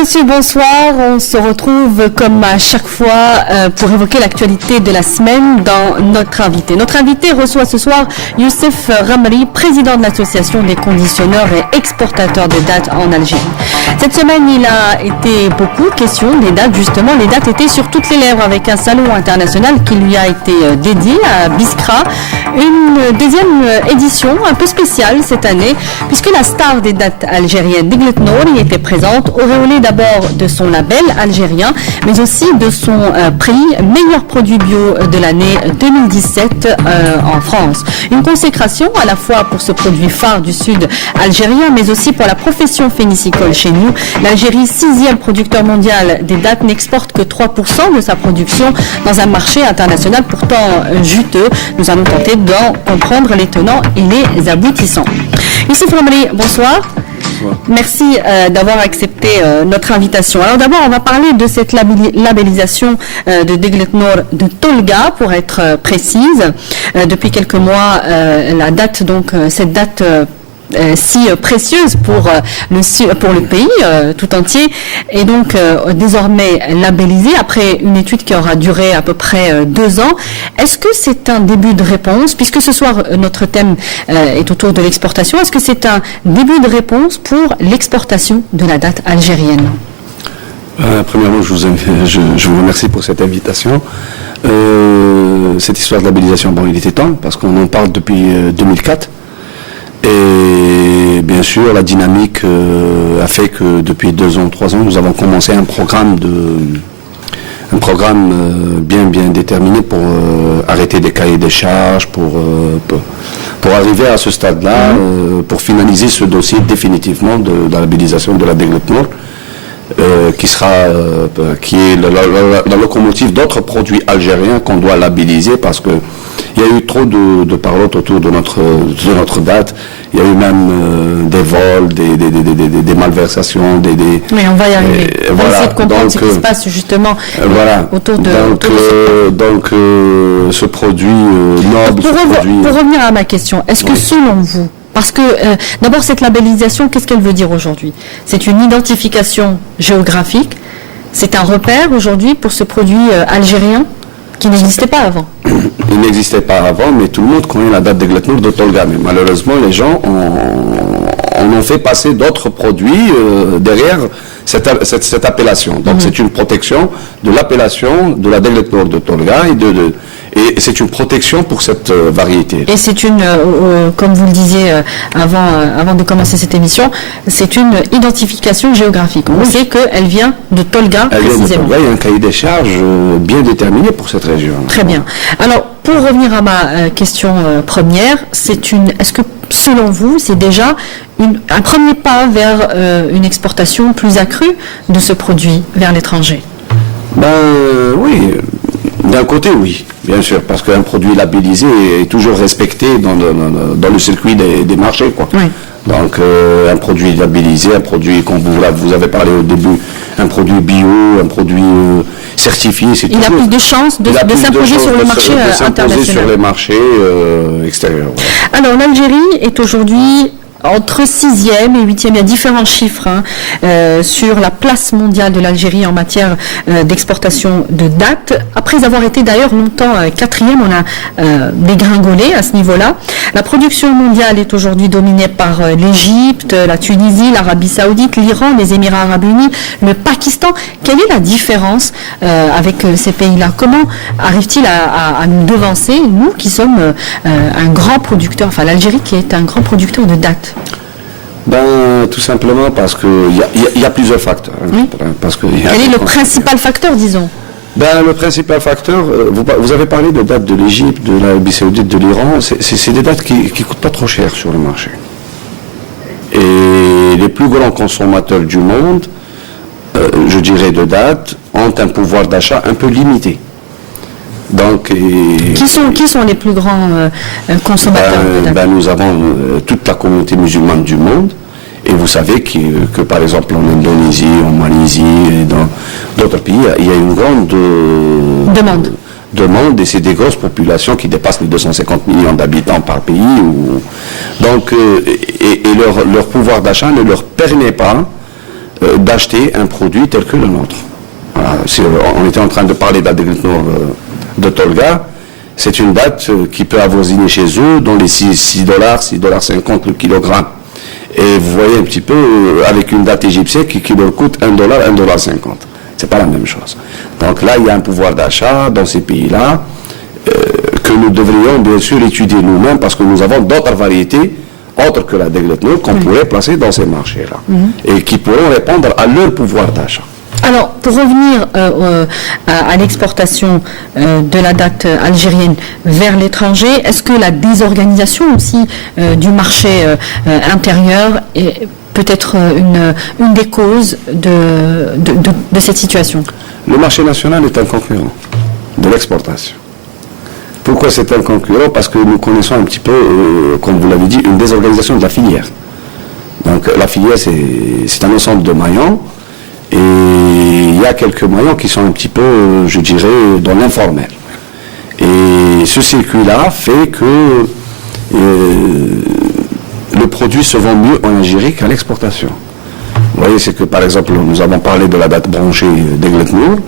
messieurs, bonsoir. On se retrouve comme à chaque fois pour évoquer l'actualité de la semaine dans notre invité. Notre invité reçoit ce soir Youssef Ramri, président de l'association des conditionneurs et exportateurs de dattes en Algérie. Cette semaine, il a été beaucoup question des dattes, justement. Les dattes étaient sur toutes les lèvres avec un salon international qui lui a été dédié à Biskra. Une deuxième édition un peu spéciale cette année, puisque la star des dattes algériennes, Deglet Nour, y était présente, auréolée d'abord de son label algérien, mais aussi de son prix meilleur produit bio de l'année 2017 en France. Une consécration à la fois pour ce produit phare du sud algérien, mais aussi pour la profession phénicicole chez nous. L'Algérie, 6e producteur mondial des dattes, n'exporte que 3% de sa production dans un marché international pourtant juteux. Nous allons tenter d'en comprendre les tenants et les aboutissants. Youssef Ramri, bonsoir. Merci d'avoir accepté notre invitation. Alors d'abord, on va parler de cette labellisation de Deglet Nour de Tolga, pour être précise. Depuis quelques mois, cette date si précieuse pour le pays tout entier est donc désormais labellisée après une étude qui aura duré à peu près 2 ans. Est-ce que c'est un début de réponse, puisque ce soir notre thème est autour de l'exportation, est-ce que c'est un début de réponse pour l'exportation de la date algérienne? Premièrement, je vous remercie pour cette invitation. Cette histoire de labellisation, il était temps, parce qu'on en parle depuis 2004. Et bien sûr, la dynamique a fait que depuis 2 ans, 3 ans, nous avons commencé un programme bien déterminé pour arrêter des cahiers des charges, pour arriver à ce stade-là, pour finaliser ce dossier définitivement de la labellisation de la Deglet Nour, qui est la locomotive d'autres produits algériens qu'on doit labelliser, parce que il y a eu trop de parlotte autour de notre date. Il y a eu même des vols, des malversations, Mais on va y arriver. On va essayer de comprendre ce qui se passe justement autour de ce produit noble. Pour revenir à ma question, est-ce que selon vous, parce que d'abord cette labellisation, qu'est-ce qu'elle veut dire aujourd'hui? C'est une identification géographique, c'est un repère aujourd'hui pour ce produit algérien qui n'existait pas avant. Il n'existait pas avant, mais tout le monde connaît la date de Deglet Nour de Tolga. Mais malheureusement, les gens ont fait passer d'autres produits derrière cette appellation. Donc c'est une protection de l'appellation de la Deglet Nour de Tolga et c'est une protection pour cette variété. Et c'est une, comme vous le disiez avant de commencer cette émission, c'est une identification géographique. On sait qu'elle vient de Tolga, précisément. De Tolga, il y a un cahier des charges bien déterminé pour cette région. Très bien. Alors, pour revenir à ma question première, est-ce que, selon vous, c'est déjà un premier pas vers une exportation plus accrue de ce produit vers l'étranger? Oui. D'un côté, oui, bien sûr, parce qu'un produit labellisé est toujours respecté dans le circuit des marchés, quoi. Oui. Donc, un produit labellisé, un produit, comme vous avez parlé au début, un produit bio, un produit certifié, il a plus de chances de s'imposer sur le marché international. Sur les marchés extérieurs. Ouais. Alors, l'Algérie est aujourd'hui entre 6e et 8e, il y a différents chiffres sur la place mondiale de l'Algérie en matière d'exportation de dattes. Après avoir été d'ailleurs longtemps 4e, on a dégringolé à ce niveau-là. La production mondiale est aujourd'hui dominée par l'Égypte, la Tunisie, l'Arabie Saoudite, l'Iran, les Émirats Arabes Unis, le Pakistan. Quelle est la différence avec ces pays-là? Comment arrive-t-il à nous devancer, nous qui sommes un grand producteur, enfin l'Algérie qui est un grand producteur de dattes? Tout simplement parce qu'il y a plusieurs facteurs. Oui. Quel est le principal facteur, disons? Le principal facteur, vous avez parlé de dates de l'Égypte, de l'Arabie Saoudite, de l'Iran, c'est des dates qui ne coûtent pas trop cher sur le marché. Et les plus grands consommateurs du monde, je dirais de dates, ont un pouvoir d'achat un peu limité. Donc, qui sont les plus grands consommateurs de dates? Nous avons toute la communauté musulmane du monde, et vous savez que par exemple en Indonésie, en Malaisie et dans d'autres pays, il y a une grande demande, et c'est des grosses populations qui dépassent les 250 millions d'habitants par pays. Donc, leur pouvoir d'achat ne leur permet pas d'acheter un produit tel que le nôtre. Voilà. Si on était en train de parler de la date de Tolga, c'est une date qui peut avoisiner chez eux dans les $6, $6,50 le kilogramme. Et vous voyez un petit peu, avec une date égyptienne qui leur coûte $1, $1,50. C'est pas la même chose. Donc là, il y a un pouvoir d'achat dans ces pays-là que nous devrions bien sûr étudier nous-mêmes parce que nous avons d'autres variétés autres que la dégletnour qu'on pourrait placer dans ces marchés-là et qui pourront répondre à leur pouvoir d'achat. Alors, pour revenir à l'exportation de la date algérienne vers l'étranger, est-ce que la désorganisation aussi du marché intérieur est peut-être une des causes de cette situation? Le marché national est un concurrent de l'exportation. Pourquoi c'est un concurrent? Parce que nous connaissons un petit peu, comme vous l'avez dit, une désorganisation de la filière. Donc la filière, c'est un ensemble de maillons. Et il y a quelques maillons qui sont un petit peu, je dirais, dans l'informel. Et ce circuit-là fait que le produit se vend mieux en Algérie qu'à l'exportation. Vous voyez, c'est que par exemple, nous avons parlé de la date branchée d'Egletnour,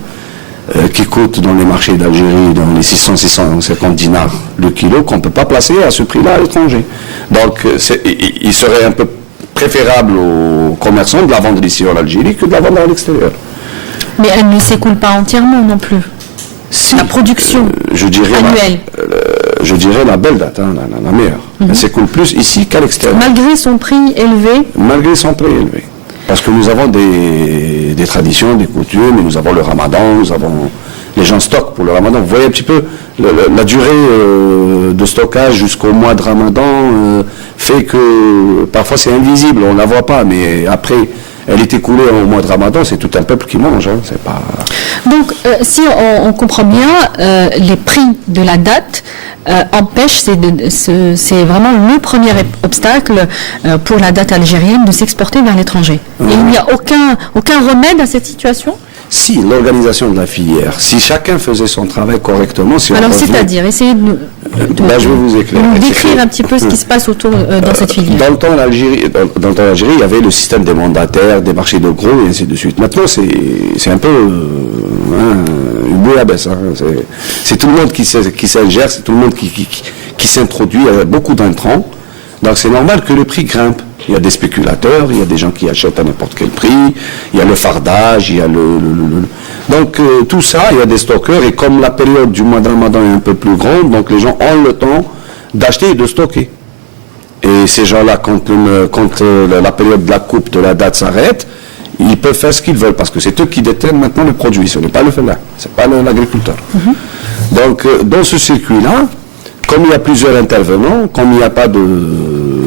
qui coûte dans les marchés d'Algérie dans les 600-650 dinars le kilo, qu'on ne peut pas placer à ce prix-là à l'étranger. Donc il serait un peu préférable aux commerçants de la vendre ici en Algérie que de la vendre à l'extérieur. Mais elle ne s'écoule pas entièrement non plus. Si, la production annuelle. Je dirais la belle date, hein, la meilleure. Elle s'écoule plus ici qu'à l'extérieur. Malgré son prix élevé? Malgré son prix élevé. Parce que nous avons des traditions, des coutumes, et nous avons le ramadan, les gens stockent pour le ramadan. Vous voyez un petit peu la durée de stockage jusqu'au mois de ramadan fait que parfois c'est invisible, on ne la voit pas, mais après elle est écoulée au mois de ramadan, c'est tout un peuple qui mange. Hein, c'est pas... Donc si on comprend bien, les prix de la date empêche, c'est vraiment le premier obstacle pour la date algérienne de s'exporter vers l'étranger. Et il n'y a aucun remède à cette situation? Si, l'organisation de la filière, si chacun faisait son travail correctement... Si alors, c'est-à-dire, essayez de je vais vous éclairer. Nous décrire un petit peu ce qui se passe autour dans cette filière. Dans le temps d'Algérie, il y avait le système des mandataires, des marchés de gros, et ainsi de suite. Maintenant, c'est un peu une bouillabaisse. Hein. C'est tout le monde qui s'ingère, c'est tout le monde qui s'introduit, il y a beaucoup d'intrants. Donc c'est normal que le prix grimpe. Il y a des spéculateurs, il y a des gens qui achètent à n'importe quel prix, il y a le fardage, il y a Donc tout ça, il y a des stockeurs, et comme la période du mois de Ramadan est un peu plus grande, donc les gens ont le temps d'acheter et de stocker. Et ces gens-là, quand la période de la coupe de la date s'arrête, ils peuvent faire ce qu'ils veulent, parce que c'est eux qui détiennent maintenant le produit, ce n'est pas le fellin, ce n'est pas l'agriculteur. Donc dans ce circuit-là, comme il y a plusieurs intervenants, comme il n'y a pas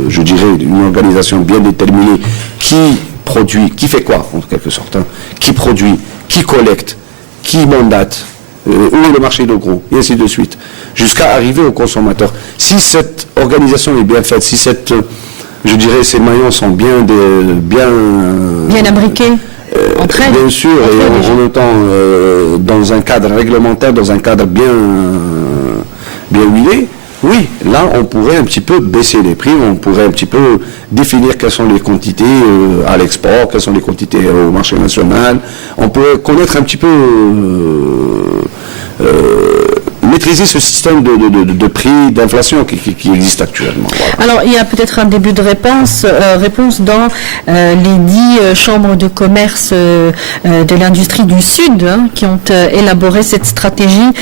je dirais, une organisation bien déterminée qui produit, qui fait quoi, en quelque sorte, hein, qui produit, qui collecte, qui mandate, où est le marché de gros, et ainsi de suite, jusqu'à arriver au consommateur. Si cette organisation est bien faite, si je dirais, ces maillons sont bien abriqués, entre elles, bien sûr, et en même temps, dans un cadre réglementaire, dans un cadre bien huilé, oui, là, on pourrait un petit peu baisser les prix, on pourrait un petit peu définir quelles sont les quantités à l'export, quelles sont les quantités au marché national. On pourrait connaître un petit peu, maîtriser ce système de prix, d'inflation qui existe actuellement. Voilà. Alors, il y a peut-être un début de réponse dans les 10 chambres de commerce de l'industrie du Sud qui ont élaboré cette stratégie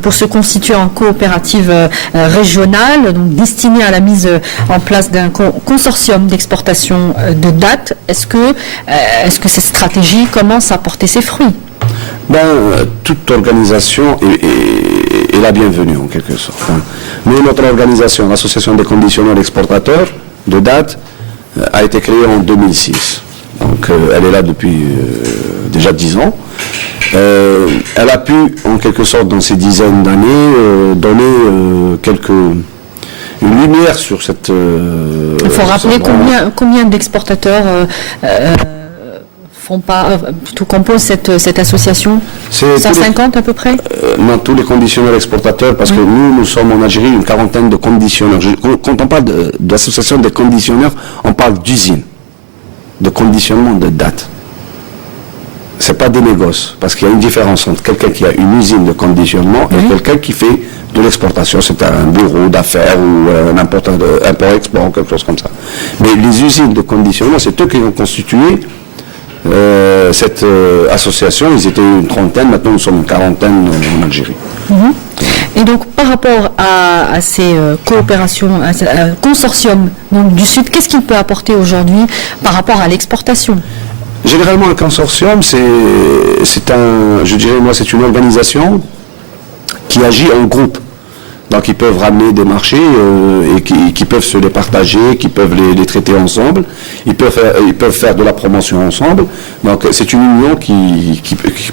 pour se constituer en coopérative régionale, donc destinée à la mise en place d'un consortium d'exportation de dates. Est-ce que cette stratégie commence à porter ses fruits? Toute organisation est la bienvenue en quelque sorte. Nous, notre organisation, l'Association des conditionneurs exportateurs de dates, a été créée en 2006. Donc elle est là depuis déjà 10 ans. Elle a pu, en quelque sorte, dans ces dizaines d'années, donner une lumière sur cette... Il faut rappeler combien d'exportateurs composent cette association? 150 à peu près? Non, tous les conditionneurs exportateurs, parce que nous sommes en Algérie une quarantaine de conditionneurs. Quand on parle d'association des conditionneurs, on parle d'usines, de conditionnement de dates. c'est pas des négoces, parce qu'il y a une différence entre quelqu'un qui a une usine de conditionnement et quelqu'un qui fait de l'exportation. C'est un bureau d'affaires ou un import-export, quelque chose comme ça. Mais les usines de conditionnement, c'est eux qui ont constitué cette association. Ils étaient une trentaine, maintenant nous sommes une quarantaine en Algérie. Et donc, par rapport à ces coopérations, à ce consortium donc, du Sud, qu'est-ce qu'il peut apporter aujourd'hui par rapport à l'exportation? Généralement, un consortium, c'est une organisation qui agit en groupe. Donc, ils peuvent ramener des marchés et qui peuvent se les partager, qui peuvent les traiter ensemble. Ils peuvent faire de la promotion ensemble. Donc, c'est une union qui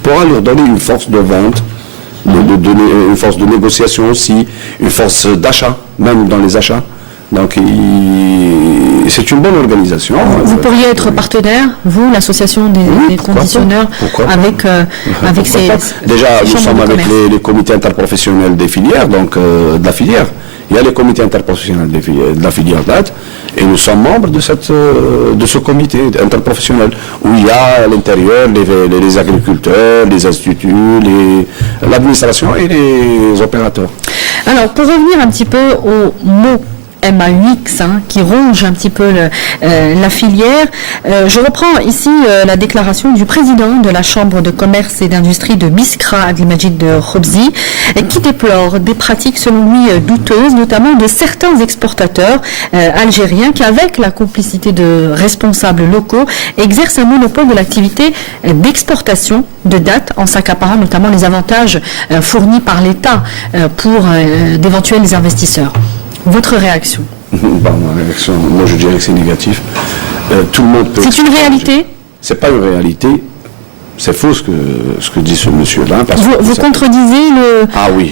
pourra leur donner une force de vente, une force de négociation aussi, une force d'achat, même dans les achats. Donc, c'est une bonne organisation. Vous pourriez être partenaire, vous, l'association des conditionneurs, avec ces Déjà, nous sommes avec les comités interprofessionnels des filières, donc de la filière. Il y a les comités interprofessionnels de la filière date, et nous sommes membres de ce comité interprofessionnel, où il y a à l'intérieur les agriculteurs, les instituts, l'administration et les opérateurs. Alors, pour revenir un petit peu au mot MAUX, qui ronge un petit peu la filière. Je reprends ici la déclaration du président de la Chambre de commerce et d'industrie de Biskra, Abdelmajid Khobzi, qui déplore des pratiques selon lui douteuses, notamment de certains exportateurs algériens qui, avec la complicité de responsables locaux, exercent un monopole de l'activité d'exportation de dattes en s'accaparant notamment les avantages fournis par l'État pour d'éventuels investisseurs. Votre réaction? Ma réaction, moi je dirais que c'est négatif. Tout le monde peut. C'est une réalité? C'est pas une réalité. C'est faux ce que dit ce monsieur-là. Vous contredisez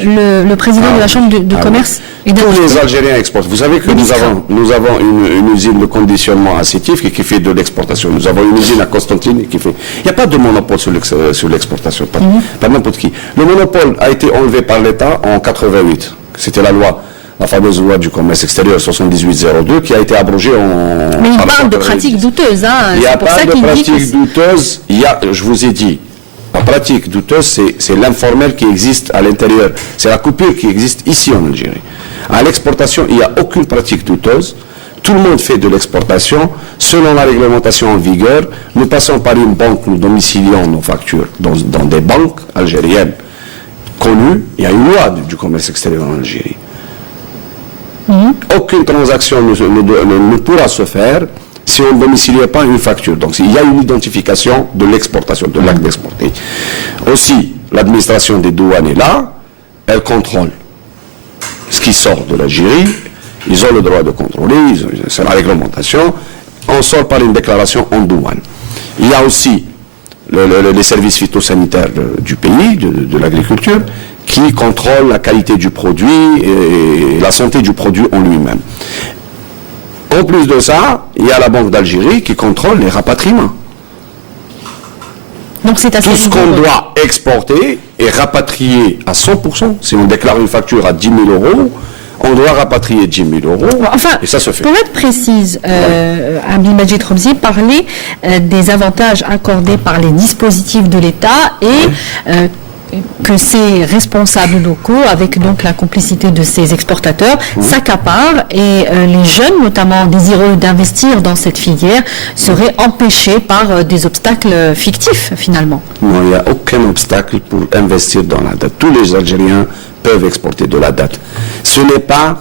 le président de la Chambre de commerce et d'industrie. Tous les Algériens exportent. Vous savez que nous avons une usine de conditionnement acétif qui fait de l'exportation. Nous avons une usine à Constantine qui fait. Il n'y a pas de monopole sur l'exportation. Pas n'importe qui. Le monopole a été enlevé par l'État en 88. C'était la fameuse loi du commerce extérieur 7802 qui a été abrogée en... Mais il parle de pratiques douteuses. Il n'y a pas de pratiques douteuses. Je vous ai dit, la pratique douteuse, c'est l'informel qui existe à l'intérieur. C'est la coupure qui existe ici en Algérie. À l'exportation, il n'y a aucune pratique douteuse. Tout le monde fait de l'exportation selon la réglementation en vigueur. Nous passons par une banque, nous domicilions nos factures dans des banques algériennes connues. Il y a une loi du commerce extérieur en Algérie. Aucune transaction ne pourra se faire si on ne domicilie pas une facture. Donc il y a une identification de l'exportation, de l'acte d'exporter. Aussi, l'administration des douanes est là, elle contrôle ce qui sort de l'Algérie, ils ont le droit de contrôler, c'est la réglementation, on sort par une déclaration en douane. Il y a aussi les services phytosanitaires du pays, de l'agriculture, qui contrôle la qualité du produit et la santé du produit en lui-même. En plus de ça, il y a la Banque d'Algérie qui contrôle les rapatriements. Donc c'est tout ce qu'on doit exporter est rapatrié à 100%. Si on déclare une facture à 10 000 euros, on doit rapatrier 10 000 euros, et ça se fait. Pour être précise, Abdelmajid Khobzi parlait des avantages accordés par les dispositifs de l'État et que ces responsables locaux, avec donc la complicité de ces exportateurs, s'accaparent et les jeunes, notamment désireux d'investir dans cette filière, seraient empêchés par des obstacles fictifs finalement. Non, il n'y a aucun obstacle pour investir dans la date. Tous les Algériens peuvent exporter de la date. Ce n'est pas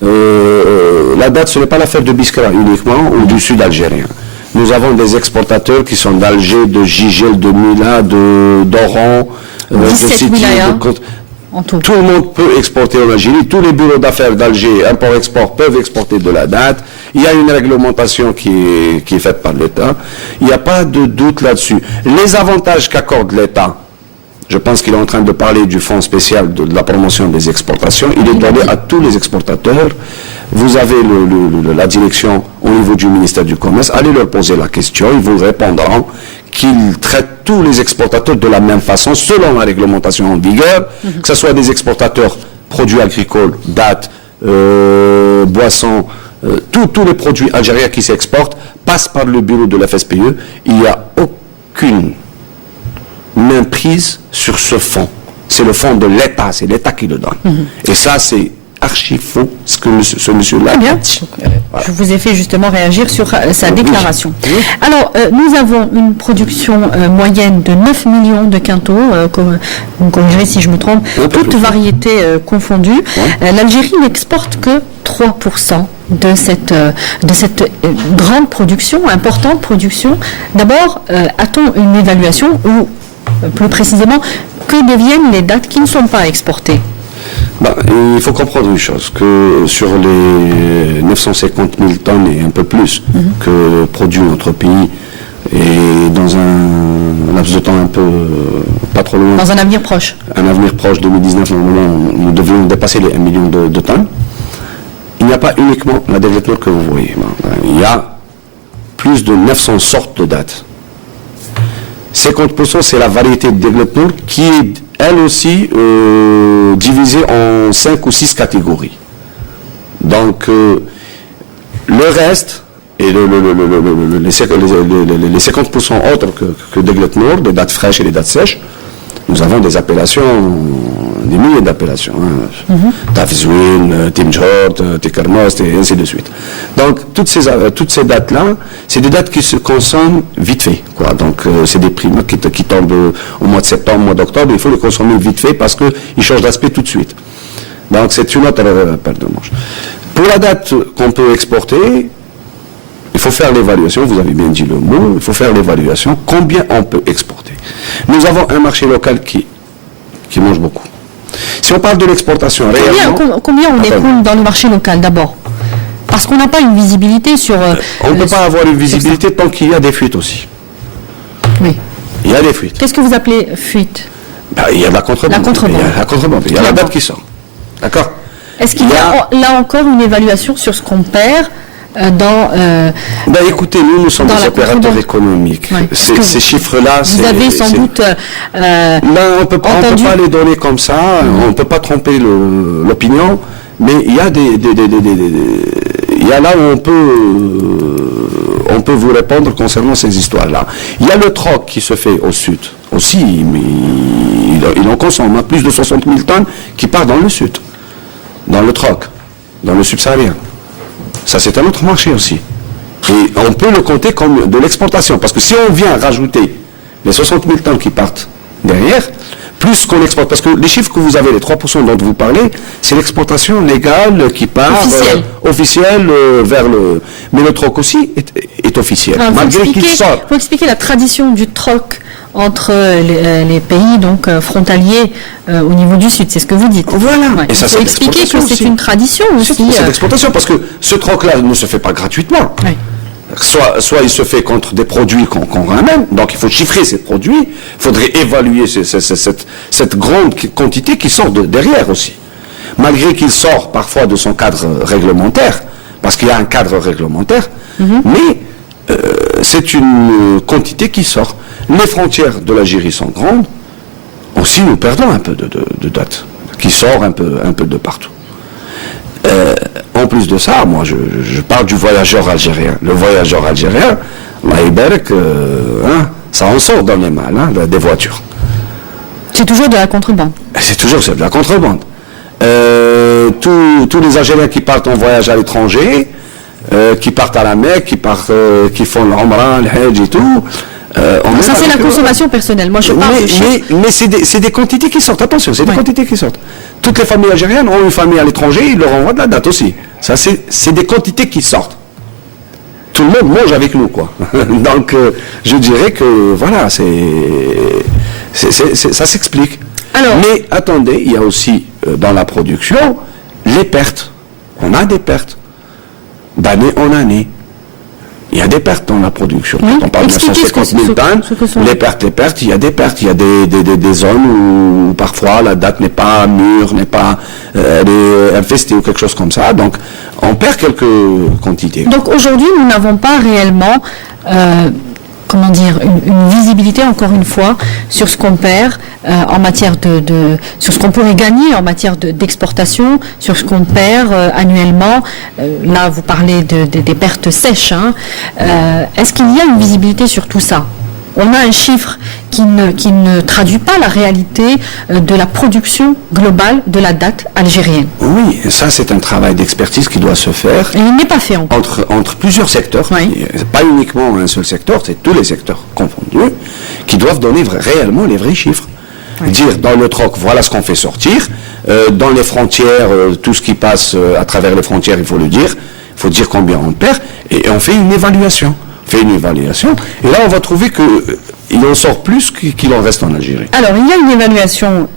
la date, ce n'est pas l'affaire de Biskra uniquement ou du sud algérien. Nous avons des exportateurs qui sont d'Alger, de Gigel, de Mila, d'Oran, tout le monde peut exporter en Algérie. Tous les bureaux d'affaires d'Alger, import-export, peuvent exporter de la date. Il y a une réglementation qui est faite par l'État. Il n'y a pas de doute là-dessus. Les avantages qu'accorde l'État, je pense qu'il est en train de parler du fonds spécial de la promotion des exportations. Il est donné à tous les exportateurs. Vous avez la direction au niveau du ministère du Commerce. Allez leur poser la question. Ils vous répondront qu'ils traitent tous les exportateurs de la même façon, selon la réglementation en vigueur, que ce soit des exportateurs produits agricoles, dattes, boissons, tous les produits algériens qui s'exportent passent par le bureau de la FSPE. Il n'y a aucune prise sur ce fonds. C'est le fonds de l'État, c'est l'État qui le donne. Et ça, c'est archi faux ce que ce monsieur-là Très bien. dit. Je vous ai fait justement réagir sur sa déclaration. Oui. Alors, nous avons une production moyenne de 9 millions de quintaux, vous me corrigerez si je me trompe, toutes variétés confondues. L'Algérie n'exporte que 3% de cette grande production, importante production. D'abord, a-t-on une évaluation ou, plus précisément, que deviennent les dattes qui ne sont pas exportées? Il faut comprendre une chose, que sur les 950 000 tonnes et un peu plus que produit notre pays, et dans un laps de temps un peu pas trop loin, dans un avenir proche, 2019, normalement, nous devions dépasser les 1 million de tonnes. Il n'y a pas uniquement la Deglet que vous voyez. Il y a plus de 900 sortes de dattes. 50% c'est la variété de Deglet qui est elle aussi divisée en 5 ou 6 catégories. Donc le reste et les 50% autres que Deglet Nord, des dattes fraîches et des dattes sèches, nous avons des appellations, des milliers d'appellations. Tafzouin, Timjot, Tekernost et ainsi de suite. Donc toutes ces dates-là, c'est des dates qui se consomment vite fait. Donc c'est des primes qui tombent au mois de septembre, au mois d'octobre. Il faut les consommer vite fait parce qu'ils changent d'aspect tout de suite. Donc c'est une autre paire de manches. Pour la date qu'on peut exporter, il faut faire l'évaluation, vous avez bien dit le mot, il faut faire l'évaluation, combien on peut exporter. Nous avons un marché local qui mange beaucoup. Si on parle de l'exportation réellement... Combien on écoule dans le marché local d'abord? Parce qu'on n'a pas une visibilité sur... on ne peut pas avoir une visibilité tant qu'il y a des fuites aussi. Oui. Il y a des fuites. Qu'est-ce que vous appelez fuite? Il y a de la contrebande. La contrebande. Il y a la contrebande. Il y a la date qui sort. D'accord. Est-ce qu'il y a là encore une évaluation sur ce qu'on perd dans... écoutez, nous sommes des opérateurs économiques. Ouais. Ces chiffres-là, vous avez sans doute on ne peut pas les donner comme ça, on ne peut pas tromper l'opinion, mais il y a il y a là où on peut vous répondre concernant ces histoires-là. Il y a le troc qui se fait au sud aussi, mais il en consomme. On a plus de 60 000 tonnes qui partent dans le sud, dans le troc, dans le subsaharien. Ça, c'est un autre marché aussi. Et on peut le compter comme de l'exportation. Parce que si on vient rajouter les 60 000 tonnes qui partent derrière, plus qu'on exporte, parce que les chiffres que vous avez, les 3% dont vous parlez, c'est l'exportation légale qui part officielle vers le... Mais le troc aussi est officiel, malgré qu'il sort. Il faut expliquer la tradition du troc entre les pays donc frontaliers au niveau du sud, c'est ce que vous dites. Voilà. Ouais. Et ça, il faut expliquer que c'est une tradition aussi. C'est l'exportation, parce que ce troc-là ne se fait pas gratuitement. Oui. Soit il se fait contre des produits qu'on ramène, donc il faut chiffrer ces produits, il faudrait évaluer cette grande quantité qui sort derrière aussi. Malgré qu'il sort parfois de son cadre réglementaire, parce qu'il y a un cadre réglementaire, mais c'est une quantité qui sort. Les frontières de l'Algérie sont grandes, aussi nous perdons un peu de dates, qui sort un peu de partout. En plus de ça, moi je parle du voyageur algérien. Le voyageur algérien, ça en sort dans les malles, des voitures. C'est toujours de la contrebande. C'est de la contrebande. Tous les Algériens qui partent en voyage à l'étranger, qui partent à la Mecque, qui font l'Umrah, le Hajj et tout. Ça c'est la consommation personnelle. Moi je parle mais c'est des quantités qui sortent. Attention, c'est des quantités qui sortent. Toutes les familles algériennes ont une famille à l'étranger, ils leur envoient de la date aussi. Ça c'est des quantités qui sortent. Tout le monde mange avec nous, quoi. Donc je dirais que voilà, ça s'explique. Mais attendez, il y a aussi dans la production les pertes. On a des pertes d'année en année. Il y a des pertes dans la production. Quand on parle de 950 000 tonnes, les pertes, il y a des pertes. Il y a des zones où parfois la date n'est pas mûre, elle est infestée ou quelque chose comme ça. Donc, on perd quelques quantités. Donc aujourd'hui, nous n'avons pas réellement, une visibilité, encore une fois, sur ce qu'on perd en matière sur ce qu'on pourrait gagner en matière d'exportation, sur ce qu'on perd annuellement. Là, vous parlez des pertes sèches. Est-ce qu'il y a une visibilité sur tout ça on a un chiffre qui ne traduit pas la réalité de la production globale de la date algérienne. Oui, ça c'est un travail d'expertise qui doit se faire. Et il n'est pas fait encore. Entre plusieurs secteurs, Oui. pas uniquement un seul secteur, c'est tous les secteurs confondus, qui doivent donner réellement les vrais chiffres. Oui. Dire dans le troc, voilà ce qu'on fait sortir, dans les frontières, tout ce qui passe à travers les frontières, il faut le dire, il faut dire combien on perd, et on fait une évaluation. Et là on va trouver qu'il en sort plus qu'il en reste en Algérie. Alors, il y a une évaluation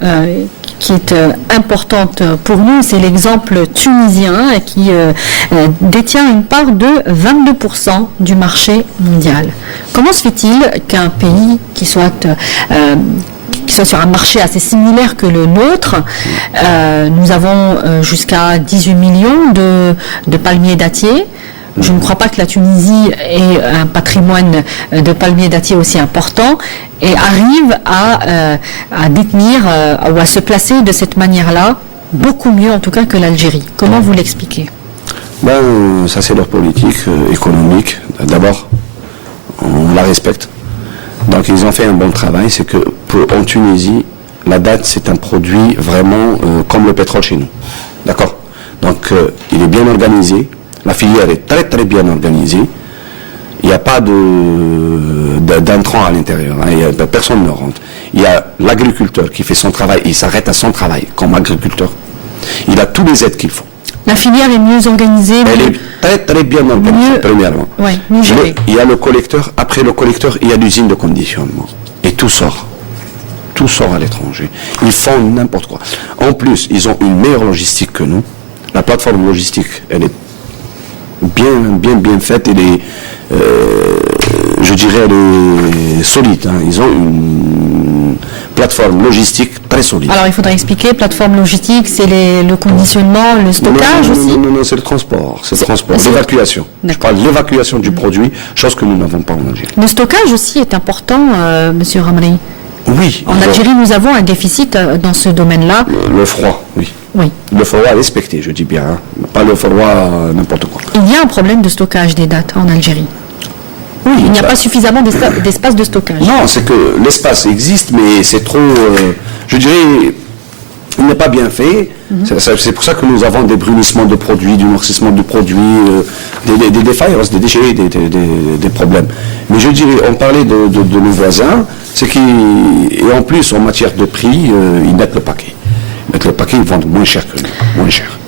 qui est importante pour nous, c'est l'exemple tunisien qui détient une part de 22% du marché mondial. Comment se fait-il qu'un pays qui soit sur un marché assez similaire que le nôtre, nous avons jusqu'à 18 millions de palmiers dattiers. Je ne crois pas que la Tunisie ait un patrimoine de palmiers dattiers aussi important et arrive à détenir ou à se placer de cette manière-là, beaucoup mieux en tout cas que l'Algérie. Comment vous l'expliquez? Ça c'est leur politique économique. D'abord, on la respecte. Donc ils ont fait un bon travail. C'est que en Tunisie, la date c'est un produit vraiment comme le pétrole chez nous. D'accord? Donc il est bien organisé. La filière est très très bien organisée. Il n'y a pas d'intrants à l'intérieur. Personne ne rentre. Il y a l'agriculteur qui fait son travail. Il s'arrête à son travail comme agriculteur. Il a tous les aides qu'il faut. La filière est mieux organisée. Elle est très très bien organisée, premièrement. Oui, mieux gérée. Il y a le collecteur. Après le collecteur, il y a l'usine de conditionnement. Et tout sort. Tout sort à l'étranger. Ils font n'importe quoi. En plus, ils ont une meilleure logistique que nous. La plateforme logistique, elle est bien faite, elle est, je dirais, elle est solide. Ils ont une plateforme logistique très solide. Alors il faudrait expliquer, plateforme logistique, c'est le conditionnement, le stockage aussi? Non, c'est le transport, l'évacuation. Je parle de l'évacuation du produit, chose que nous n'avons pas en Algérie. Le stockage aussi est important, Monsieur Ramri. Oui. En Algérie, nous avons un déficit dans ce domaine-là. Le froid, oui. Le froid à respecter, je dis bien. Pas le froid n'importe quoi. Il y a un problème de stockage des dates en Algérie. Oui, il n'y a pas suffisamment d'espace de stockage. Non, c'est que l'espace existe, mais c'est trop, je dirais, il n'est pas bien fait. C'est pour ça que nous avons des brunissements de produits, du noircissement de produits, des défaillances, des déchets, des problèmes. Mais je dirais, on parlait de nos voisins, et en plus, en matière de prix, ils mettent le paquet. Ils vendent moins cher que nous, moins cher.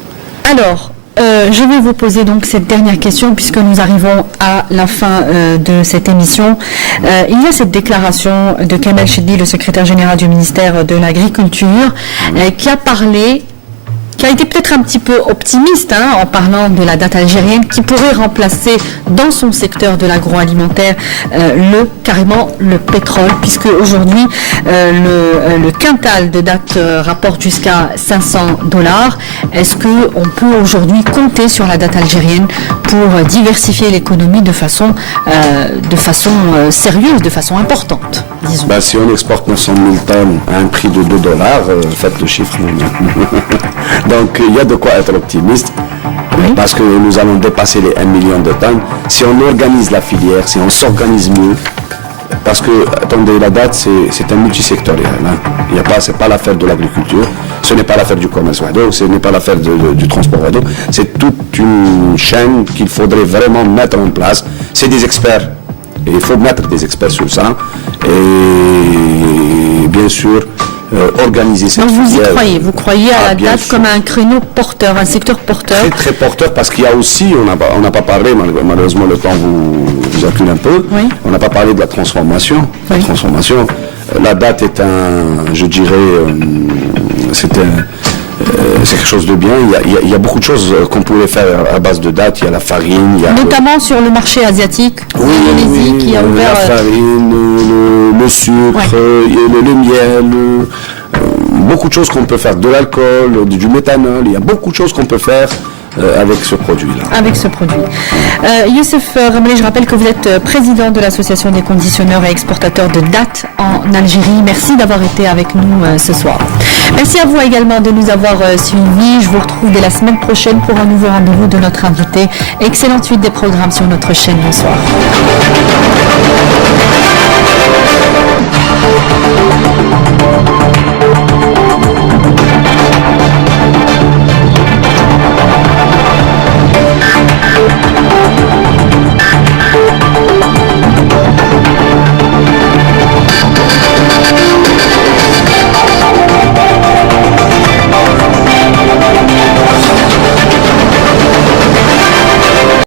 Alors, je vais vous poser donc cette dernière question puisque nous arrivons à la fin de cette émission. Il y a cette déclaration de Kamel Cheddi, le secrétaire général du ministère de l'Agriculture, qui a été peut-être un petit peu optimiste en parlant de la date algérienne qui pourrait remplacer dans son secteur de l'agroalimentaire carrément le pétrole, puisque aujourd'hui le quintal de date rapporte jusqu'à $500. Est-ce qu'on peut aujourd'hui compter sur la date algérienne pour diversifier l'économie de façon sérieuse, de façon importante, disons? Si on exporte 900 000 tonnes à un prix de $2, faites le chiffre. Donc il y a de quoi être optimiste, parce que nous allons dépasser les 1 million de tonnes. Si on organise la filière, si on s'organise mieux, parce que, attendez, la date c'est un multisectoriel. C'est pas l'affaire de l'agriculture, ce n'est pas l'affaire du commerce wado, ce n'est pas l'affaire du transport wado, c'est toute une chaîne qu'il faudrait vraiment mettre en place. C'est des experts, et il faut mettre des experts sur ça, et bien sûr, organiser cette Donc filière. Vous croyez à la date comme un créneau porteur, un secteur porteur? Très très porteur, parce qu'il y a aussi, on n'a pas parlé, malheureusement le temps vous accule un peu, on n'a pas parlé de la transformation. La transformation, la date est je dirais, c'est quelque chose de bien. Il y a beaucoup de choses qu'on pourrait faire à base de date. Il y a la farine. Notamment sur le marché asiatique, l'Indonésie qui a ouvert... La farine, le sucre, le miel, beaucoup de choses qu'on peut faire. De l'alcool, du méthanol, il y a beaucoup de choses qu'on peut faire avec ce produit-là. Avec ce produit. Youssef Ramli, je rappelle que vous êtes président de l'association des conditionneurs et exportateurs de dattes en Algérie. Merci d'avoir été avec nous ce soir. Merci à vous également de nous avoir suivis. Je vous retrouve dès la semaine prochaine pour un nouveau rendez-vous de notre invité. Excellente suite des programmes sur notre chaîne. Bonsoir.